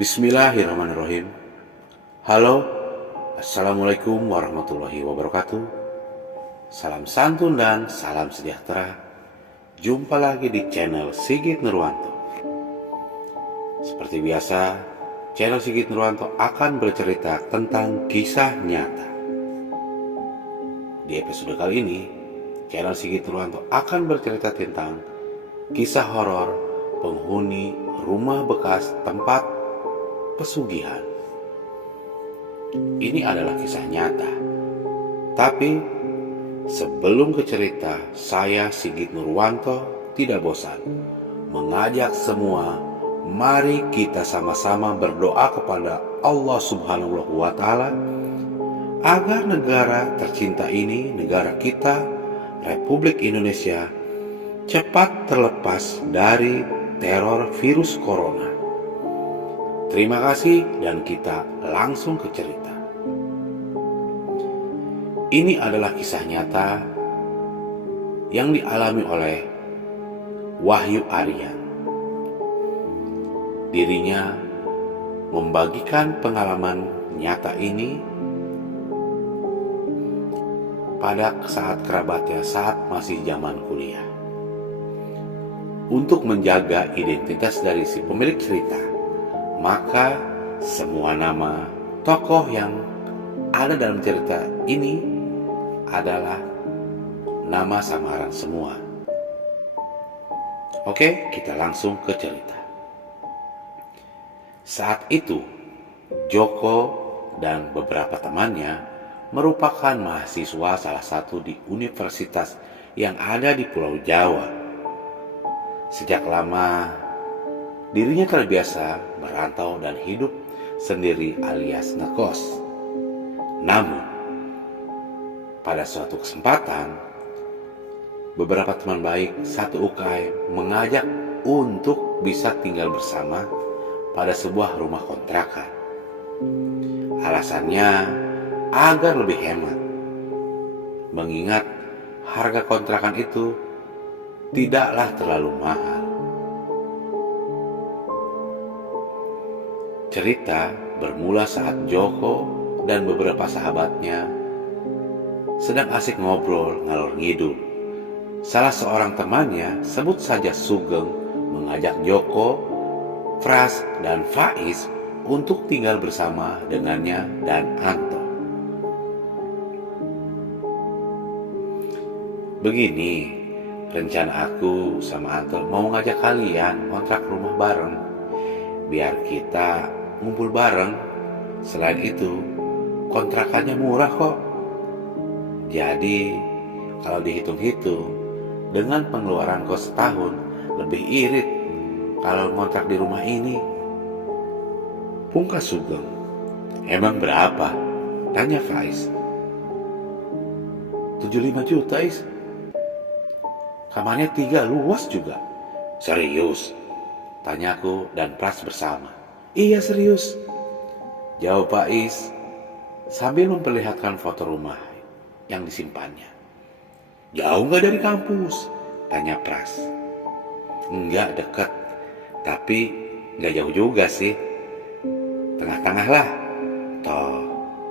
Bismillahirrahmanirrahim. Halo, Assalamualaikum warahmatullahi wabarakatuh. Salam santun dan salam sejahtera. Jumpa lagi di channel Sigit Nurwanto. Seperti biasa, channel Sigit Nurwanto akan bercerita tentang kisah nyata. Di episode kali ini, channel Sigit Nurwanto akan bercerita tentang kisah horor penghuni rumah bekas tempat pesugihan. Ini adalah kisah nyata. Tapi sebelum ke cerita, saya Sigit Nurwanto tidak bosan mengajak semua, mari kita sama-sama berdoa kepada Allah Subhanahu wa Ta'ala agar negara tercinta ini, negara kita, Republik Indonesia, cepat terlepas dari teror virus corona. Terima kasih dan kita langsung ke cerita. Ini adalah kisah nyata yang dialami oleh Wahyu Aryan. Dirinya membagikan pengalaman nyata ini pada saat kerabatnya saat masih zaman kuliah. Untuk menjaga identitas dari si pemilik cerita, maka semua nama tokoh yang ada dalam cerita ini adalah nama samaran semua. Oke, kita langsung ke cerita. Saat itu, Joko dan beberapa temannya merupakan mahasiswa salah satu di universitas yang ada di Pulau Jawa. Sejak lama dirinya terbiasa merantau dan hidup sendiri alias ngekos. Namun, pada suatu kesempatan, beberapa teman baik satu UKM mengajak untuk bisa tinggal bersama pada sebuah rumah kontrakan. Alasannya agar lebih hemat, mengingat harga kontrakan itu tidaklah terlalu mahal. Cerita bermula saat Joko dan beberapa sahabatnya sedang asik ngobrol ngalor ngidul. Salah seorang temannya, sebut saja Sugeng, mengajak Joko, Pras, dan Faiz untuk tinggal bersama dengannya dan Anto. Begini, rencana aku sama Anto mau ngajak kalian kontrak rumah bareng, biar kita ngumpul bareng. Selain itu, kontrakannya murah kok. Jadi, kalau dihitung-hitung, dengan pengeluaran kos setahun, lebih irit kalau ngontrak di rumah ini. Pungkas Sugeng. Emang berapa? Tanya Faiz. 75 juta, Is. Kamarnya 3, luas juga. Serius? Tanyaku dan Pras bersama. Iya, serius, jawab Faiz sambil memperlihatkan foto rumah yang disimpannya. Jauh gak dari kampus? Tanya Pras. Enggak, dekat, tapi gak jauh juga sih. Tengah-tengah lah. Toh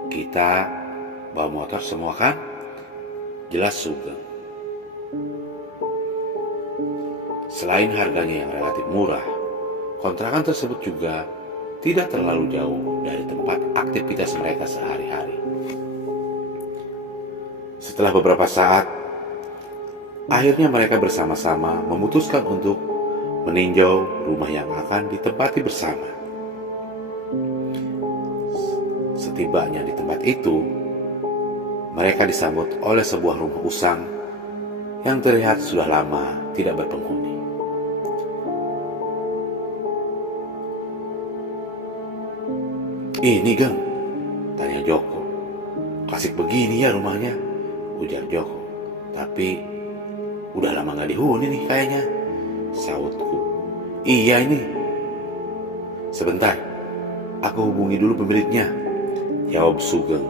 kita bawa motor semua kan? Jelas Sugeng. Selain harganya yang relatif murah, kontrakan tersebut juga tidak terlalu jauh dari tempat aktivitas mereka sehari-hari. Setelah beberapa saat, akhirnya mereka bersama-sama memutuskan untuk meninjau rumah yang akan ditempati bersama. Setibanya di tempat itu, mereka disambut oleh sebuah rumah usang yang terlihat sudah lama tidak berpenghuni. Ini Gang, tanya Joko. Klasik begini ya rumahnya, ujar Joko. Tapi udah lama gak dihuni nih kayaknya, sautku. Iya ini. Sebentar, aku hubungi dulu pemiliknya, jawab Sugeng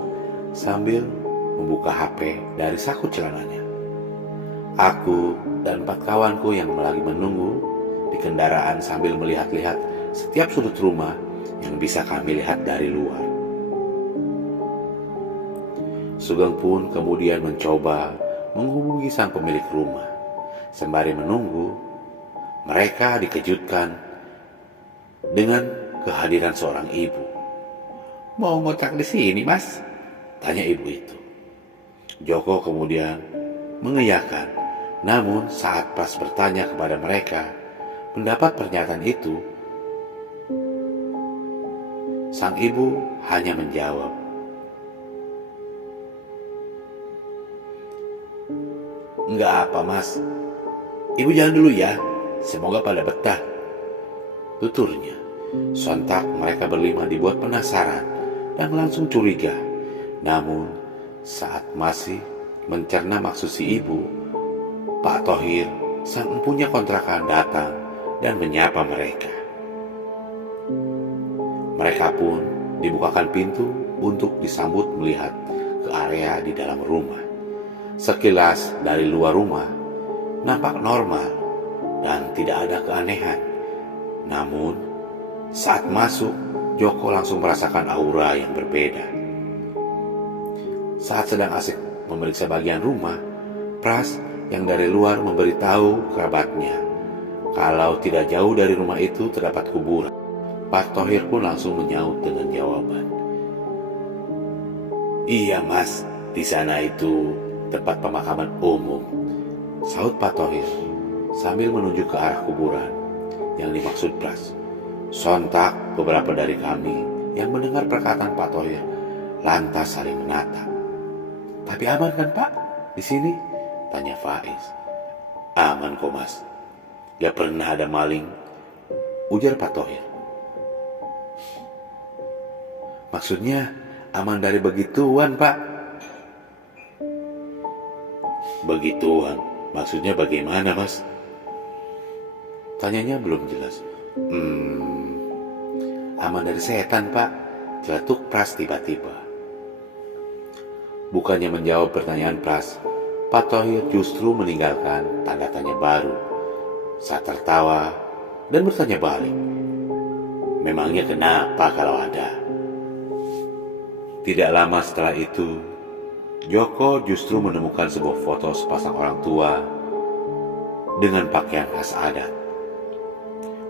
sambil membuka HP dari saku celananya. Aku dan 4 kawanku yang lagi menunggu di kendaraan sambil melihat-lihat setiap sudut rumah yang bisa kami lihat dari luar. Sugeng pun kemudian mencoba menghubungi sang pemilik rumah. Sembari menunggu, mereka dikejutkan dengan kehadiran seorang ibu. "Mau ngontrak di sini, Mas?" tanya ibu itu. Joko kemudian mengiyakan. Namun saat Pras bertanya kepada mereka pendapat pernyataan itu, sang ibu hanya menjawab, "Enggak apa, Mas. Ibu jalan dulu ya. Semoga pada betah," tuturnya. Sontak mereka berlima dibuat penasaran dan langsung curiga. Namun saat masih mencerna maksud si ibu, Pak Thohir, sang empunya kontrakan, datang dan menyapa mereka. Mereka pun dibukakan pintu untuk disambut melihat ke area di dalam rumah. Sekilas dari luar rumah nampak normal dan tidak ada keanehan. Namun saat masuk, Joko langsung merasakan aura yang berbeda. Saat sedang asik memeriksa bagian rumah, Pras yang dari luar memberitahu kerabatnya kalau tidak jauh dari rumah itu terdapat kuburan. Pak Thohir pun langsung menyaut dengan jawaban, "Iya, Mas, di sana itu tempat pemakaman umum," sahut Pak Thohir sambil menunjuk ke arah kuburan yang dimaksud Pras. Sontak beberapa dari kami yang mendengar perkataan Pak Thohir lantas saling menatap. "Tapi aman kan, Pak, di sini?" tanya Faiz. "Aman kok, Mas. Gak pernah ada maling," ujar Pak Thohir. "Maksudnya aman dari begituan, Pak?" "Begituan? Maksudnya bagaimana, Mas?" tanyanya belum jelas. Aman dari setan, Pak," celetuk Pras tiba-tiba. Bukannya menjawab pertanyaan Pras, Pak Thohir justru meninggalkan tanda tanya baru saat tertawa dan bertanya balik, "Memangnya kenapa kalau ada?" Tidak lama setelah itu, Joko justru menemukan sebuah foto sepasang orang tua dengan pakaian khas adat.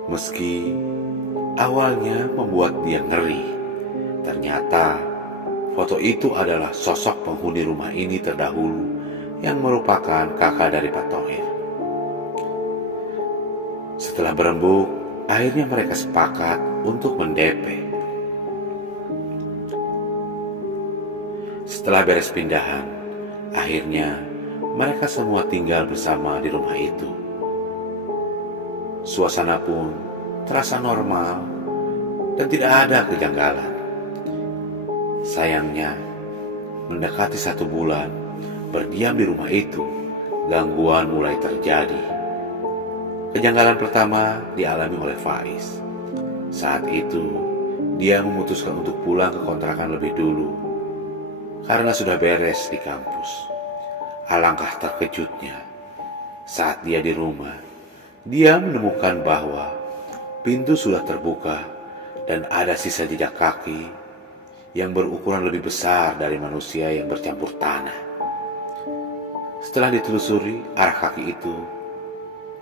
Meski awalnya membuat dia ngeri, ternyata foto itu adalah sosok penghuni rumah ini terdahulu yang merupakan kakak dari Pak Thohir. Setelah berembuk, akhirnya mereka sepakat untuk mendp. Setelah beres pindahan, akhirnya mereka semua tinggal bersama di rumah itu. Suasana pun terasa normal dan tidak ada kejanggalan. Sayangnya, mendekati 1 bulan berdiam di rumah itu, gangguan mulai terjadi. Kejanggalan pertama dialami oleh Faiz. Saat itu, dia memutuskan untuk pulang ke kontrakan lebih dulu karena sudah beres di kampus. Alangkah terkejutnya saat dia di rumah, dia menemukan bahwa pintu sudah terbuka dan ada sisa jejak kaki yang berukuran lebih besar dari manusia yang bercampur tanah. Setelah ditelusuri, arah kaki itu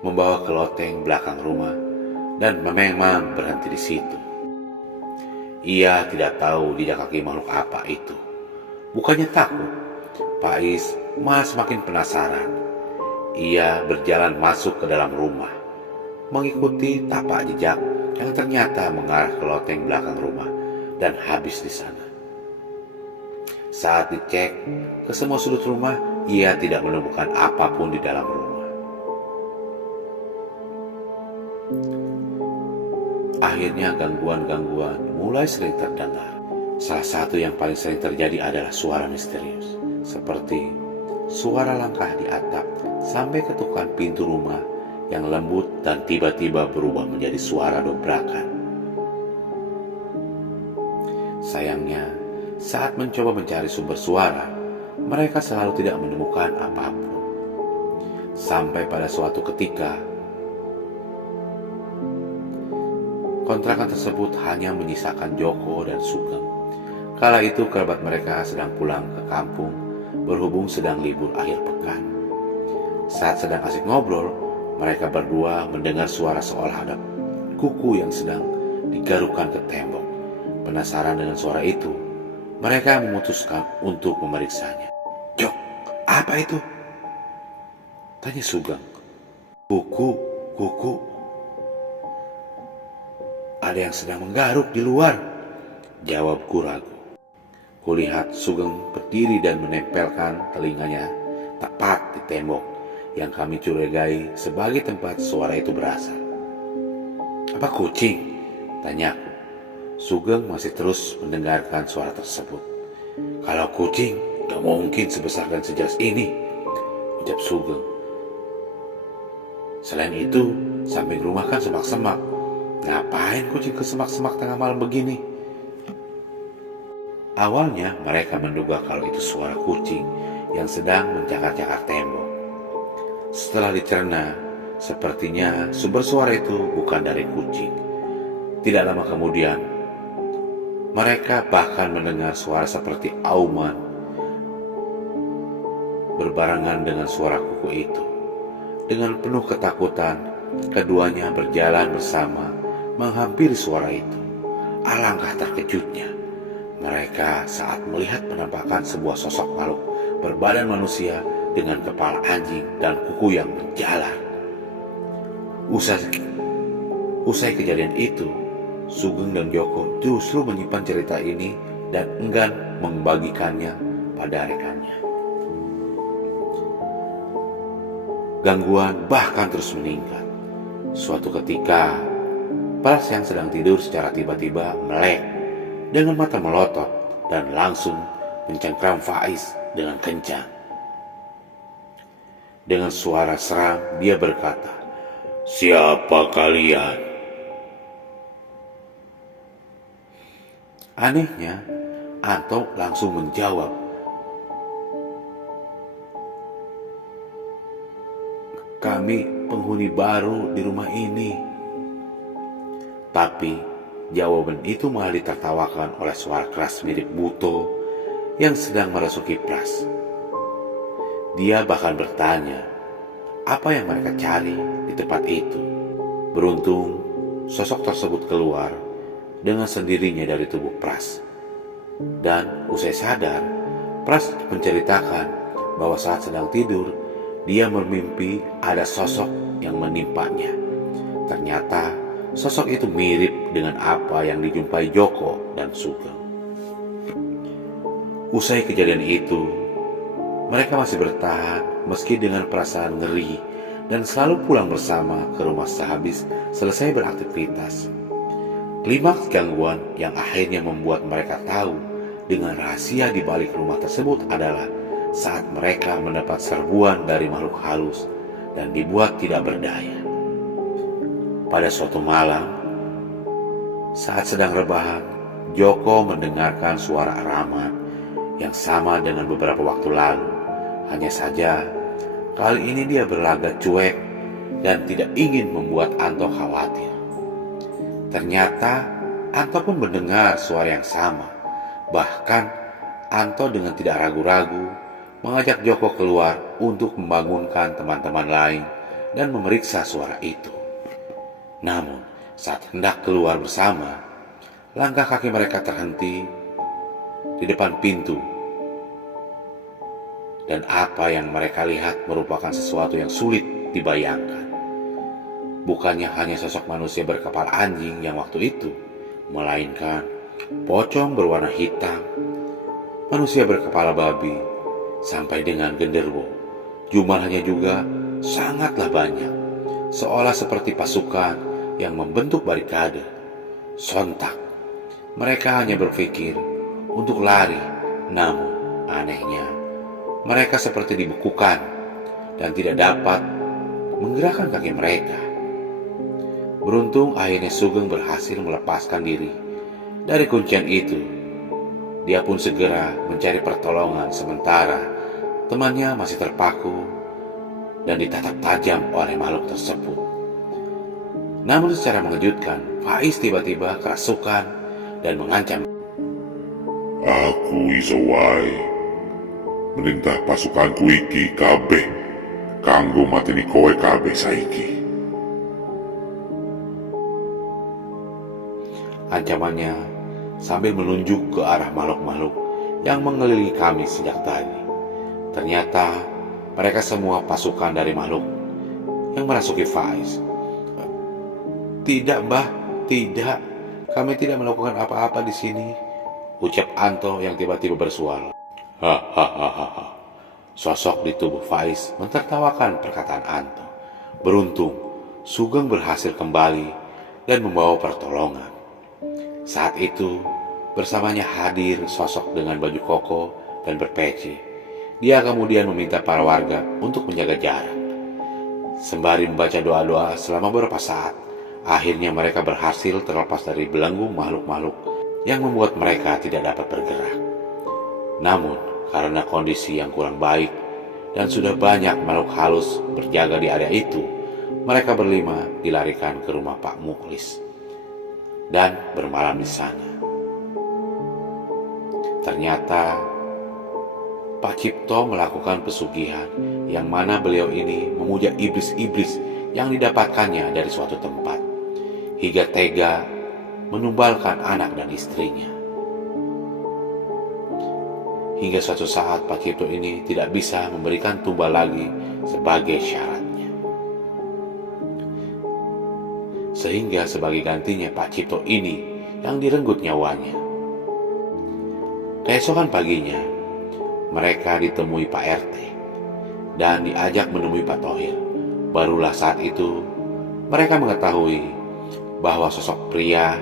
membawa ke loteng belakang rumah dan memang berhenti di situ. Ia tidak tahu jejak kaki makhluk apa itu. Bukannya takut, Faiz malah semakin penasaran. Ia berjalan masuk ke dalam rumah, mengikuti tapak jejak yang ternyata mengarah ke loteng belakang rumah dan habis di sana. Saat dicek ke semua sudut rumah, ia tidak menemukan apapun di dalam rumah. Akhirnya gangguan-gangguan mulai sering terdengar. Salah satu yang paling sering terjadi adalah suara misterius, seperti suara langkah di atap sampai ketukan pintu rumah yang lembut dan tiba-tiba berubah menjadi suara dobrakan. Sayangnya, saat mencoba mencari sumber suara, mereka selalu tidak menemukan apapun. Sampai pada suatu ketika, Kontrakan tersebut hanya menyisakan Joko dan Sugeng. Kala itu kerabat mereka sedang pulang ke kampung, berhubung sedang libur akhir pekan. Saat sedang asik ngobrol, mereka berdua mendengar suara seolah ada kuku yang sedang digarukan ke tembok. Penasaran dengan suara itu, mereka memutuskan untuk memeriksanya. "Jok, apa itu?" tanya Sugeng. Kuku, kuku. Ada yang sedang menggaruk di luar," jawabku ragu. Kulihat Sugeng berdiri dan menempelkan telinganya tepat di tembok yang kami curigai sebagai tempat suara itu berasal. "Apa kucing?" tanyaku. Sugeng masih terus mendengarkan suara tersebut. "Kalau kucing, gak mungkin sebesar dan sejelas ini," ucap Sugeng. "Selain itu, samping rumah kan semak-semak. Ngapain kucing ke semak-semak tengah malam begini?" Awalnya mereka menduga kalau itu suara kucing yang sedang mencakar-cakar tembok. Setelah dicerna, sepertinya sumber suara itu bukan dari kucing. Tidak lama kemudian, mereka bahkan mendengar suara seperti auman berbarengan dengan suara kuku itu. Dengan penuh ketakutan, keduanya berjalan bersama menghampiri suara itu. Alangkah terkejutnya mereka saat melihat penampakan sebuah sosok makhluk berbadan manusia dengan kepala anjing dan kuku yang menjalar. Usai kejadian itu, Sugeng dan Joko justru menyimpan cerita ini dan enggan membagikannya pada rekannya. Gangguan bahkan terus meningkat. Suatu ketika, Pras yang sedang tidur secara tiba-tiba melek dengan mata melotot dan langsung mencengkram Faiz dengan kencang. Dengan suara seram dia berkata, "Siapa kalian?" Anehnya, Anto langsung menjawab, "Kami penghuni baru di rumah ini." Tapi jawaban itu malah ditertawakan oleh suara keras mirip Buto yang sedang merasuki Pras. Dia bahkan bertanya apa yang mereka cari di tempat itu. Beruntung sosok tersebut keluar dengan sendirinya dari tubuh Pras. Dan usai sadar, Pras menceritakan bahwa saat sedang tidur, dia bermimpi ada sosok yang menimpanya. Ternyata sosok itu mirip dengan apa yang dijumpai Joko dan Sugeng. Usai kejadian itu, mereka masih bertahan meski dengan perasaan ngeri dan selalu pulang bersama ke rumah sehabis selesai beraktivitas. Klimaks gangguan yang akhirnya membuat mereka tahu dengan rahasia di balik rumah tersebut adalah saat mereka mendapat serbuan dari makhluk halus dan dibuat tidak berdaya. Pada suatu malam, saat sedang rebahan, Joko mendengarkan suara araman yang sama dengan beberapa waktu lalu. Hanya saja, kali ini dia berlagak cuek dan tidak ingin membuat Anto khawatir. Ternyata Anto pun mendengar suara yang sama. Bahkan Anto dengan tidak ragu-ragu mengajak Joko keluar untuk membangunkan teman-teman lain dan memeriksa suara itu. Namun saat hendak keluar bersama, langkah kaki mereka terhenti di depan pintu. Dan apa yang mereka lihat merupakan sesuatu yang sulit dibayangkan. Bukannya hanya sosok manusia berkepala anjing yang waktu itu, melainkan pocong berwarna hitam, manusia berkepala babi, sampai dengan genderuwo. Jumlahnya juga sangatlah banyak, seolah seperti pasukan yang membentuk barikade. Sontak, mereka hanya berpikir untuk lari, namun anehnya, mereka seperti dibekukan dan tidak dapat menggerakkan kaki mereka. Beruntung akhirnya Sugeng berhasil melepaskan diri dari kuncian itu. Dia pun segera mencari pertolongan sementara temannya masih terpaku dan ditatap tajam oleh makhluk tersebut. Namun secara mengejutkan, Faiz tiba-tiba kerasukan dan mengancam. Aku iso wae merintah pasukanku iki kabeh kanggo mateni kowe kabeh saiki. Ancamannya sambil menunjuk ke arah makhluk-makhluk yang mengelilingi kami sejak tadi. Ternyata mereka semua pasukan dari makhluk yang merasuki Faiz. Tidak, Mbah, tidak. Kami tidak melakukan apa-apa di sini, ucap Anto yang tiba-tiba bersuara. Hahaha. Sosok di tubuh Faiz mentertawakan perkataan Anto. Beruntung, Sugeng berhasil kembali dan membawa pertolongan. Saat itu, bersamanya hadir sosok dengan baju koko dan berpeci. Dia kemudian meminta para warga untuk menjaga jarak. Sembari membaca doa-doa selama beberapa saat, akhirnya mereka berhasil terlepas dari belenggu makhluk-makhluk yang membuat mereka tidak dapat bergerak. Namun, karena kondisi yang kurang baik dan sudah banyak makhluk halus berjaga di area itu, mereka berlima dilarikan ke rumah Pak Muklis dan bermalam di sana. Ternyata Pak Cipto melakukan pesugihan yang mana beliau ini memuja iblis-iblis yang didapatkannya dari suatu tempat, hingga tega menumbalkan anak dan istrinya. Hingga suatu saat Pak Cipto ini tidak bisa memberikan tumbal lagi sebagai syaratnya. Sehingga sebagai gantinya Pak Cipto ini yang direnggut nyawanya. Keesokan paginya, mereka ditemui Pak RT dan diajak menemui Pak Thohir. Barulah saat itu mereka mengetahui bahwa sosok pria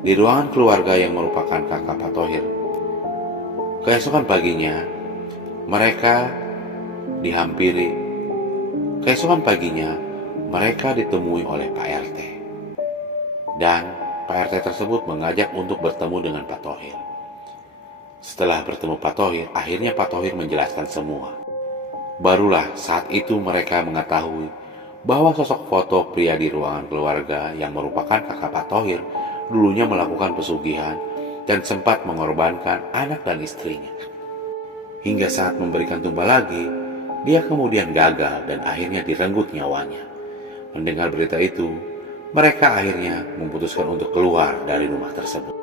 di ruangan keluarga yang merupakan kakak Pak Thohir. Keesokan paginya, mereka ditemui oleh Pak RT. Dan Pak RT tersebut mengajak untuk bertemu dengan Pak Thohir. Setelah bertemu Pak Thohir, akhirnya Pak Thohir menjelaskan semua. Barulah saat itu mereka mengetahui bahwa sosok foto pria di ruangan keluarga yang merupakan kakak Pak Thohir dulunya melakukan pesugihan dan sempat mengorbankan anak dan istrinya. Hingga saat memberikan tumbal lagi, dia kemudian gagal dan akhirnya direnggut nyawanya. Mendengar berita itu, mereka akhirnya memutuskan untuk keluar dari rumah tersebut.